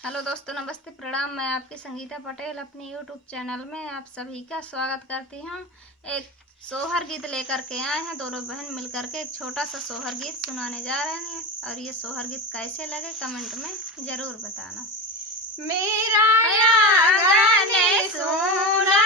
हेलो दोस्तों, नमस्ते, प्रणाम। मैं आपकी संगीता पटेल अपनी यूट्यूब चैनल में आप सभी का स्वागत करती हूँ। एक सोहर गीत लेकर के आए हैं। दोनों बहन मिलकर के एक छोटा सा सोहर गीत सुनाने जा रहे हैं और ये सोहर गीत कैसे लगे कमेंट में ज़रूर बताना। मेरा आंगन सोना